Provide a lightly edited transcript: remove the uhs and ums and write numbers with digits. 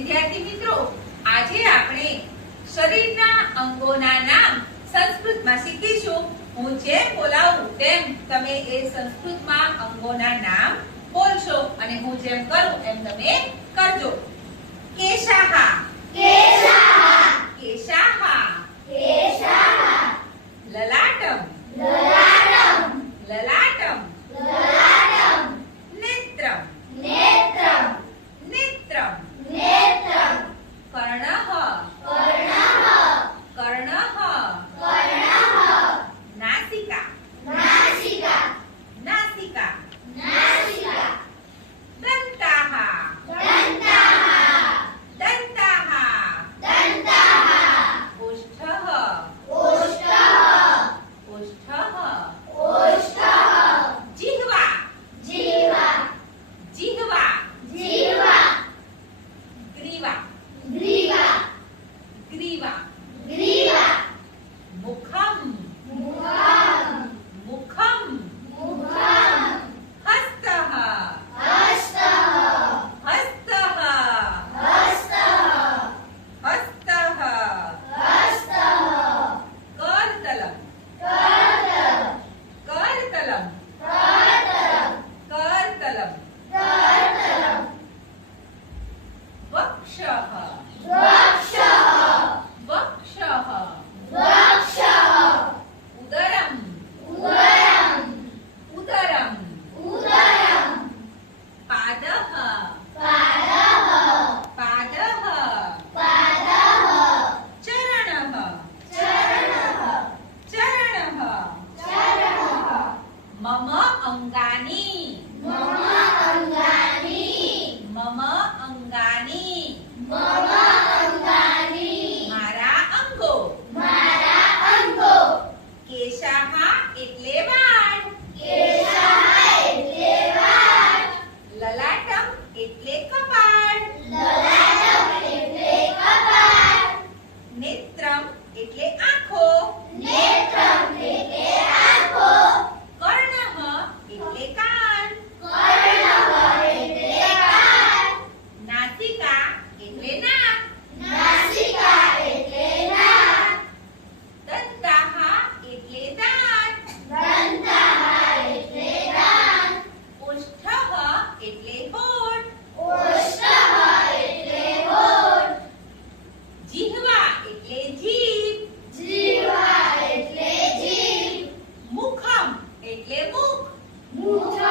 વિદ્યાર્થી મિત્રો, આજે આપણે શરીરના અંગોના નામ સંસ્કૃતમાં શીખીશું. હું જેમ બોલાવું તેમ તમે એ સંસ્કૃતમાં અંગોના નામ બોલશો અને હું જેમ કરું એમ તમે કરજો. કેશાહ, કેશાહ, કેશાહ, કેશાહ, લલાટમ, લલાટમ, લલાટમ, લલાટમ, નેત્રમ, નેત્રમ, નેત્રમ, નેત્રમ, કર્ણઃ, કર્ણઃ, કર્ણઃ, કર્ણઃ, નાસિકા, નાસિકા, નાસિકા, નાસિકા, દંતાઃ, દંતાઃ, દંતાઃ, દંતાઃ, ઓષ્ઠઃ, ઓષ્ઠઃ, ઓષ્ઠઃ, ઓષ્ઠઃ, જીહ્વા, જીહ્વા, જીહ્વા, જીહ્વા, ગ્રીવા, ગ્રીવા, ગ્રીવા, ગ્રીવા, મુખમ, મુખમ, મુખમ, મુખમ, હસ્તઃ, હસ્તઃ, હસ્તઃ, હસ્તઃ, હસ્તઃ, હસ્તઃ, કરતલમ, કરતલમ, કરતલમ, કરતલમ, કરતલમ, કરતલમ, વક્ષઃ, વક્ષઃ, વક્ષઃ, વક્ષઃ, ઉદરમ, ઉદરમ, ઉદરમ, ઉદરમ, પાદઃ, પાદઃ, પાદઃ, પાદઃ, ચરણઃ, ચરણઃ, ચરણઃ, ચરણઃ, મમ અંગાની, મમ અંગાની, મમ અંગાની, મમ અંગાની, મારા અંગો. મારા અંગો. કેશાહ એટલે વાળ, કેશાહ એટલે વાળ, લલાટમ એટલે કપાળ, લલાટમ એટલે કપાળ, નેત્રમ એટલે આંખો, નેત્રમ એટલે આંખો, કર્ણઃ એટલે કાન, કર્ણઃ એટલે કાન, નાસિકા એટલે નાક, નાસિકા એટલે નાક, દંતાઃ એટલે દાંત, દંતાઃ એટલે દાંત, ઓષ્ઠઃ એટલે હોઠ, ઓષ્ઠઃ એટલે હોઠ, જીહ્વા એટલે જીભ, જીહ્વા એટલે જીભ, મુખમ એટલે મુખ, મુખમ